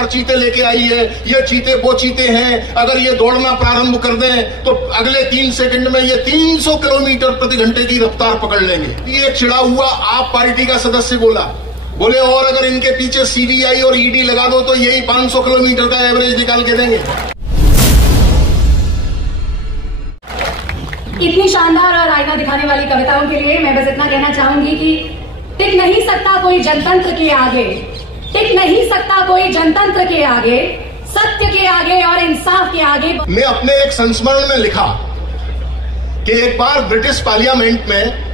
सरकार चीते लेके आई है, ये चीते वो चीते हैं, अगर ये दौड़ना प्रारंभ कर दें तो अगले 3 सेकंड में ये 300 किलोमीटर प्रति घंटे की रफ्तार पकड़ लेंगे। ये चिड़ा हुआ आप पार्टी का सदस्य बोले और अगर इनके पीछे सीबीआई और ईडी लगा दो तो यही 500 किलोमीटर का एवरेज निकाल के देंगे। इतनी शानदार और आईना दिखाने वाली कविताओं के लिए मैं बस इतना कहना चाहूंगी कि टिक नहीं सकता कोई जनतंत्र के आगे, टिक नहीं सकता कोई जनतंत्र के आगे, सत्य के आगे और इंसाफ के आगे। मैं अपने एक संस्मरण में लिखा कि एक बार ब्रिटिश पार्लियामेंट में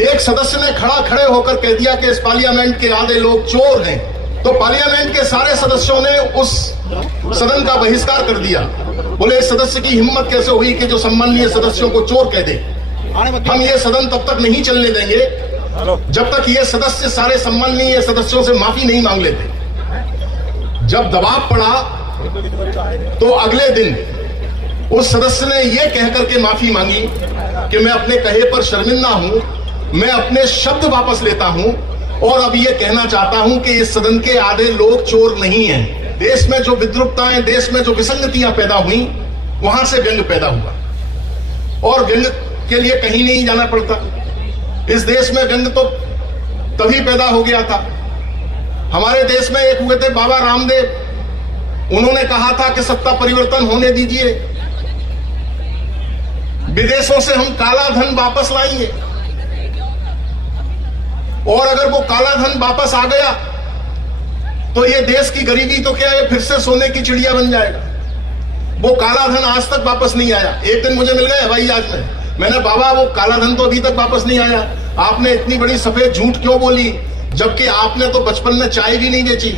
एक सदस्य ने खड़े होकर कह दिया कि इस पार्लियामेंट के आधे लोग चोर हैं, तो पार्लियामेंट के सारे सदस्यों ने उस सदन का बहिष्कार कर दिया। बोले इस सदस्य की हिम्मत कैसे हुई कि जो सम्माननीय सदस्यों को चोर कह दे। हम ये सदन तब तक नहीं चलने देंगे जब तक ये सदस्य सारे सम्माननीय सदस्यों से माफी नहीं मांग लेते। जब दबाव पड़ा तो अगले दिन उस सदस्य ने यह कहकर के माफी मांगी कि मैं अपने कहे पर शर्मिंदा हूं, मैं अपने शब्द वापस लेता हूं और अब यह कहना चाहता हूं कि इस सदन के आधे लोग चोर नहीं हैं। देश में जो विद्रुपताएं, देश में जो विसंगतियां पैदा हुई, वहां से व्यंग पैदा हुआ और व्यंग के लिए कहीं नहीं जाना पड़ता। इस देश में व्यंग तो तभी पैदा हो गया था। हमारे देश में एक हुए थे बाबा रामदेव, उन्होंने कहा था कि सत्ता परिवर्तन होने दीजिए, विदेशों से हम काला धन वापस लाएंगे और अगर वो काला धन वापस आ गया तो ये देश की गरीबी तो क्या है, फिर से सोने की चिड़िया बन जाएगा। वो काला धन आज तक वापस नहीं आया। एक दिन मुझे मिल गए हवाई जहाज में, मैंने बाबा वो काला धन तो अभी तक वापस नहीं आया, आपने इतनी बड़ी सफेद झूठ क्यों बोली, जबकि आपने तो बचपन में चाय भी नहीं बेची।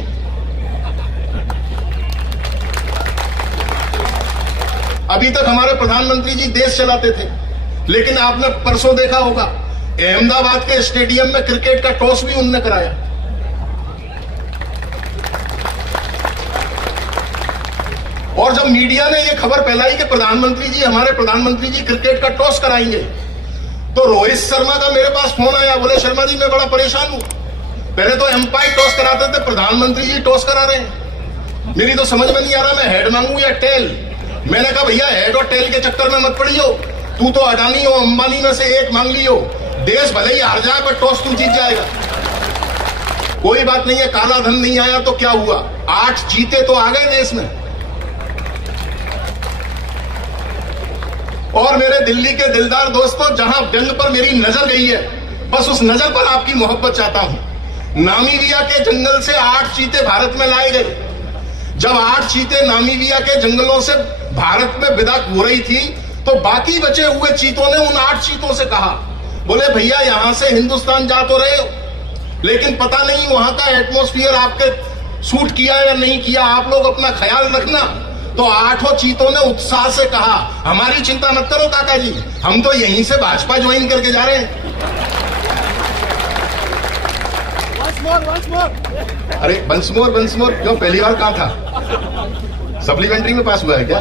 अभी तक हमारे प्रधानमंत्री जी देश चलाते थे, लेकिन आपने परसों देखा होगा अहमदाबाद के स्टेडियम में क्रिकेट का टॉस भी उन्होंने कराया। और जब मीडिया ने यह खबर फैलाई कि हमारे प्रधानमंत्री जी क्रिकेट का टॉस कराएंगे, तो रोहित शर्मा का मेरे पास फोन आया, बोले शर्मा जी मैं बड़ा परेशान हूं, पहले तो एम्पायर टॉस कराते थे, प्रधानमंत्री जी टॉस करा रहे हैं, मेरी तो समझ में नहीं आ रहा मैं हेड मांगू या टेल। मैंने कहा भैया हेड और टेल के चक्कर में मत पड़ियो, तू तो अडानी हो अंबानी में से एक मांग लियो, देश भले ही हार जाए पर टॉस तू जीत जाएगा। कोई बात नहीं है, काला धन नहीं आया तो क्या हुआ, 8 चीते तो आ गए देश में। और मेरे दिल्ली के दिलदार दोस्तों, जहां व्यंग पर मेरी नजर गई है, बस उस नजर पर आपकी मोहब्बत चाहता हूं। नामीबिया के जंगल से 8 चीते भारत में लाए गए। जब 8 चीते नामीबिया के जंगलों से भारत में विदा हो रही थी, तो बाकी बचे हुए चीतों ने उन 8 चीतों से कहा, बोले भैया यहां से हिंदुस्तान जा तो रहे हो, लेकिन पता नहीं वहां का एटमॉस्फेयर आपके सूट किया या नहीं किया, आप लोग अपना ख्याल रखना। तो 8 चीतों ने उत्साह से कहा, हमारी चिंता मत करो काका जी, हम तो यहीं से भाजपा ज्वाइन करके जा रहे हैं। अरे वंस मोर क्यों, पहली बार कहां था, सप्लीमेंट्री में पास हुआ है क्या?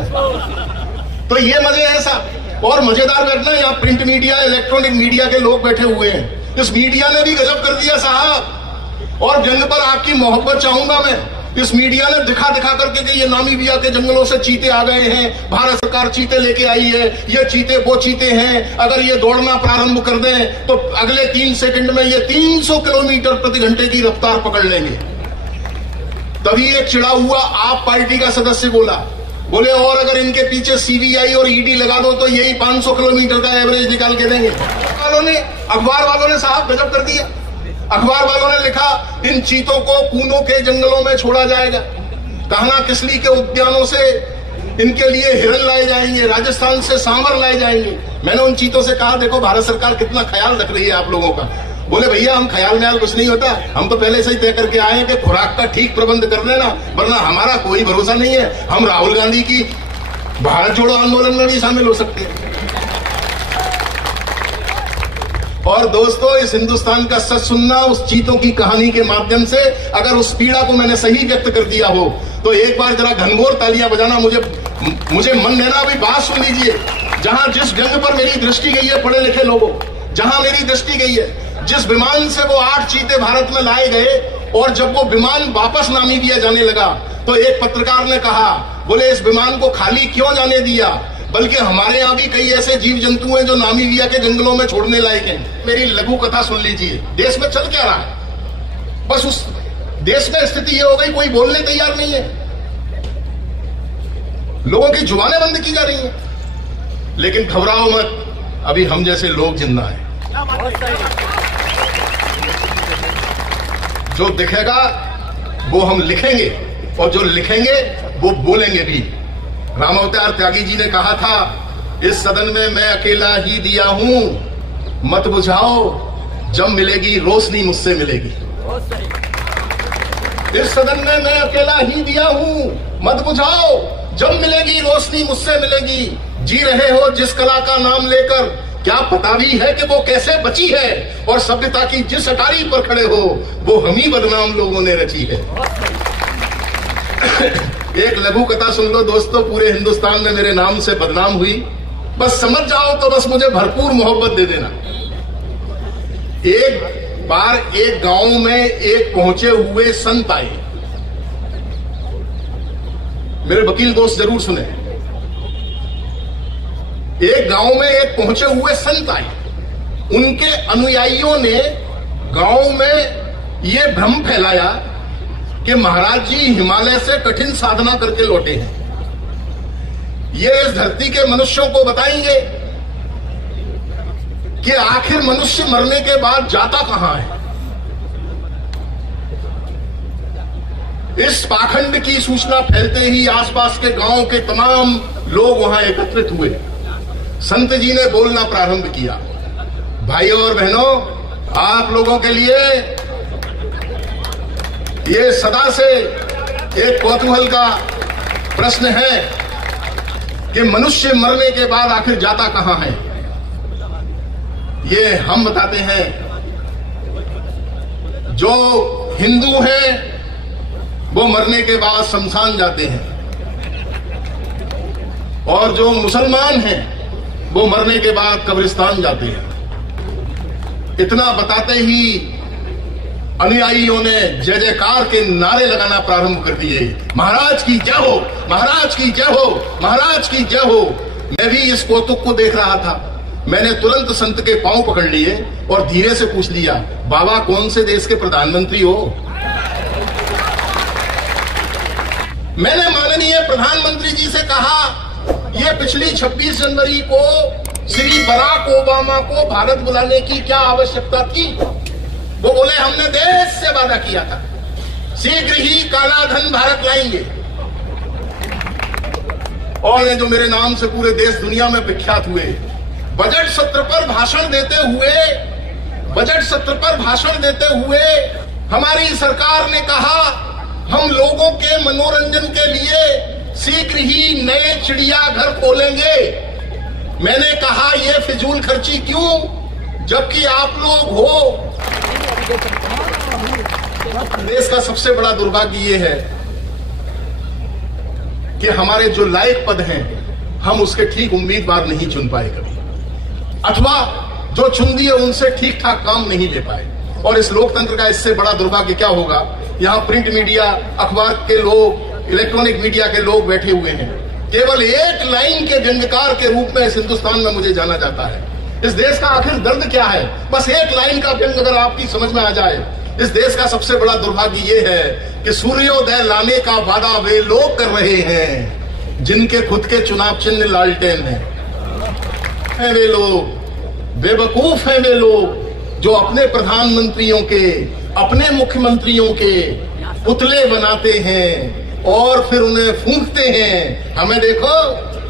तो ये मजे हैं साहब। और मजेदार बैठना, यहाँ प्रिंट मीडिया, इलेक्ट्रॉनिक मीडिया के लोग बैठे हुए हैं, इस मीडिया ने भी गजब कर दिया साहब। और व्यंग पर आपकी मोहब्बत चाहूंगा मैं, इस मीडिया ने दिखा करके कि ये नामीबिया के जंगलों से चीते आ गए हैं, भारत सरकार चीते लेके आई है, ये चीते वो चीते हैं, अगर ये दौड़ना प्रारंभ कर दें तो अगले 3 सेकंड में ये 300 किलोमीटर प्रति घंटे की रफ्तार पकड़ लेंगे। तभी एक चिड़ा हुआ आप पार्टी का सदस्य बोले और अगर इनके पीछे सीबीआई और ईडी लगा दो तो यही 500 किलोमीटर का एवरेज निकाल के देंगे। अखबार वालों ने साहब गजब कर दिया। अखबार वालों ने लिखा इन चीतों को कूनों के जंगलों में छोड़ा जाएगा, कहना किसली के उद्यानों से इनके लिए हिरन लाए जाएंगे, राजस्थान से सांवर लाए जाएंगे। मैंने उन चीतों से कहा देखो भारत सरकार कितना ख्याल रख रही है आप लोगों का। बोले भैया हम ख्याल कुछ नहीं होता, हम तो पहले से ही तय करके आए हैं कि खुराक का ठीक प्रबंध कर लेना, वरना हमारा कोई भरोसा नहीं है, हम राहुल गांधी की भारत जोड़ो आंदोलन में भी शामिल हो सकते हैं। और दोस्तों इस हिंदुस्तान का सच सुनना, उस चीतों की कहानी के माध्यम से अगर उस पीड़ा को मैंने सही व्यक्त कर दिया हो तो एक बार जरा घनघोर तालियां बजाना, मुझे मन देना। अभी बात सुन लीजिए, जहां जिस व्यंग पर मेरी दृष्टि गई है पढ़े लिखे लोगों, जहां मेरी दृष्टि गई है, जिस विमान से वो 8 चीते भारत में लाए गए, और जब वो विमान वापस नामीबिया जाने लगा तो एक पत्रकार ने कहा, बोले इस विमान को खाली क्यों जाने दिया, बल्कि हमारे यहाँ भी कई ऐसे जीव जंतु हैं जो नामीबिया के जंगलों में छोड़ने लायक हैं। मेरी लघु कथा सुन लीजिए, देश में चल क्या रहा है। बस उस देश में स्थिति ये हो गई, कोई बोलने तैयार नहीं है, लोगों की जुबानें बंद की जा रही हैं। लेकिन घबराओ मत, अभी हम जैसे लोग जिंदा हैं। जो दिखेगा वो हम लिखेंगे और जो लिखेंगे वो बोलेंगे भी। रामावतार त्यागी जी ने कहा था, इस सदन में मैं अकेला ही दिया हूं, मत बुझाओ, जब मिलेगी रोशनी मुझसे मिलेगी। इस सदन में मैं अकेला ही दिया हूं, मत बुझाओ, जब मिलेगी रोशनी मुझसे मिलेगी। जी रहे हो जिस कला का नाम लेकर, क्या पता भी है कि वो कैसे बची है, और सभ्यता की जिस अटारी पर खड़े हो वो हम ही बदनाम लोगों ने रची है। एक लघु कथा सुन लो दोस्तों, पूरे हिंदुस्तान में मेरे नाम से बदनाम हुई, बस समझ जाओ तो बस मुझे भरपूर मोहब्बत दे देना। एक बार एक गांव में एक पहुंचे हुए संत आए, मेरे वकील दोस्त जरूर सुने। एक गांव में एक पहुंचे हुए संत आए, उनके अनुयायियों ने गांव में यह भ्रम फैलाया कि महाराज जी हिमालय से कठिन साधना करके लौटे हैं, ये इस धरती के मनुष्यों को बताएंगे कि आखिर मनुष्य मरने के बाद जाता कहां है। इस पाखंड की सूचना फैलते ही आसपास के गांव के तमाम लोग वहां एकत्रित हुए। संत जी ने बोलना प्रारंभ किया, भाइयों और बहनों, आप लोगों के लिए ये सदा से एक कौतूहल का प्रश्न है कि मनुष्य मरने के बाद आखिर जाता कहां है। ये हम बताते हैं। जो हिंदू हैं वो मरने के बाद शमशान जाते हैं, और जो मुसलमान हैं वो मरने के बाद कब्रिस्तान जाते हैं। इतना बताते ही अनुयायियों ने जय जयकार के नारे लगाना प्रारंभ कर दिए, महाराज की जय हो, महाराज की जय हो, महाराज की जय हो। मैं भी इस कौतुक को देख रहा था। मैंने तुरंत संत के पांव पकड़ लिए और धीरे से पूछ लिया, बाबा कौन से देश के प्रधानमंत्री हो। मैंने माननीय प्रधानमंत्री जी से कहा, ये पिछली 26 जनवरी को श्री बराक ओबामा को भारत बुलाने की क्या आवश्यकता थी। वो बोले हमने देश से वादा किया था, शीघ्र ही काला धन भारत लाएंगे। और जो मेरे नाम से पूरे देश दुनिया में विख्यात हुए, बजट सत्र पर भाषण देते हुए हमारी सरकार ने कहा, हम लोगों के मनोरंजन के लिए शीघ्र ही नए चिड़ियाघर खोलेंगे। मैंने कहा, ये फिजूल खर्ची क्यों, जबकि आप लोग हो। देश का सबसे बड़ा दुर्भाग्य ये है कि हमारे जो लायक पद हैं, हम उसके ठीक उम्मीदवार नहीं चुन पाए कभी, अथवा जो चुन दिए उनसे ठीक ठाक काम नहीं ले पाए। और इस लोकतंत्र का इससे बड़ा दुर्भाग्य क्या होगा, यहाँ प्रिंट मीडिया, अखबार के लोग, इलेक्ट्रॉनिक मीडिया के लोग बैठे हुए हैं। केवल एक लाइन के व्यंग्यकार के रूप में इस हिंदुस्तान में मुझे जाना जाता है। इस देश का आखिर दर्द क्या है, बस एक लाइन का व्यंग अगर आपकी समझ में आ जाए। इस देश का सबसे बड़ा दुर्भाग्य ये है कि सूर्योदय लाने का वादा वे लोग कर रहे हैं जिनके खुद के चुनाव चिन्ह लालटेन है। वे लोग बेवकूफ हैं, वे लोग जो अपने प्रधानमंत्रियों के, अपने मुख्यमंत्रियों के पुतले बनाते हैं और फिर उन्हें फूंकते हैं। हमें देखो,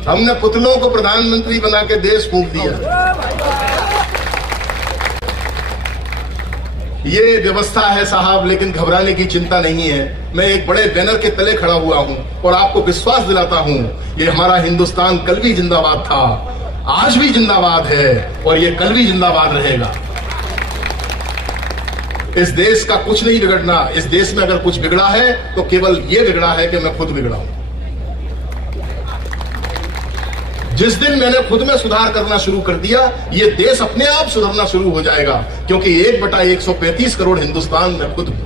हमने पुतलों को प्रधानमंत्री बना के देश फूंक दिया। ये व्यवस्था है साहब, लेकिन घबराने की चिंता नहीं है। मैं एक बड़े बैनर के तले खड़ा हुआ हूं और आपको विश्वास दिलाता हूं, ये हमारा हिंदुस्तान कल भी जिंदाबाद था, आज भी जिंदाबाद है और ये कल भी जिंदाबाद रहेगा। इस देश का कुछ नहीं बिगड़ना। इस देश में अगर कुछ बिगड़ा है तो केवल ये बिगड़ा है कि मैं खुद बिगड़ा हूं। जिस दिन मैंने खुद में सुधार करना शुरू कर दिया, ये देश अपने आप सुधरना शुरू हो जाएगा, क्योंकि 1/135 करोड़ हिंदुस्तान में खुद हूं।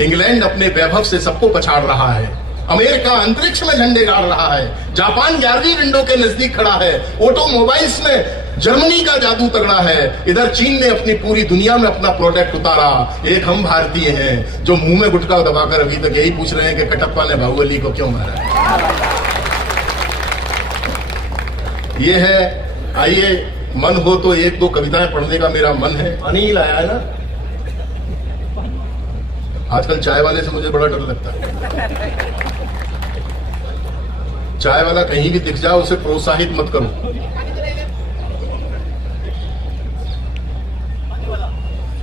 इंग्लैंड अपने वैभव से सबको पछाड़ रहा है, अमेरिका अंतरिक्ष में झंडे गाड़ रहा है, जापान 11वीं विंडो के नजदीक खड़ा है, ऑटोमोबाइल्स में जर्मनी का जादू तगड़ा है, इधर चीन ने अपनी पूरी दुनिया में अपना प्रोडक्ट उतारा। एक हम भारतीय हैं जो मुंह में गुटखा दबाकर अभी तक यही पूछ रहे हैं कि कटप्पा ने बाहुबली को क्यों मारा। ये है, आइए मन हो तो एक दो कविताएं पढ़ने का मेरा मन है। अनिल आया है ना, आजकल चाय वाले से मुझे बड़ा डर लगता है। चाय वाला कहीं भी दिख जाए उसे प्रोत्साहित मत करो।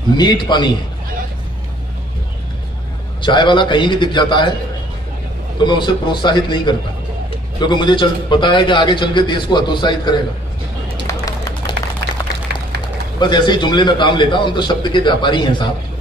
मीठ पानी है, चाय वाला कहीं भी दिख जाता है तो मैं उसे प्रोत्साहित नहीं करता, क्योंकि मुझे पता है कि आगे चल के देश को हतोत्साहित करेगा। बस ऐसे ही जुमले में काम लेता हूं, हम तो शब्द के व्यापारी हैं साहब।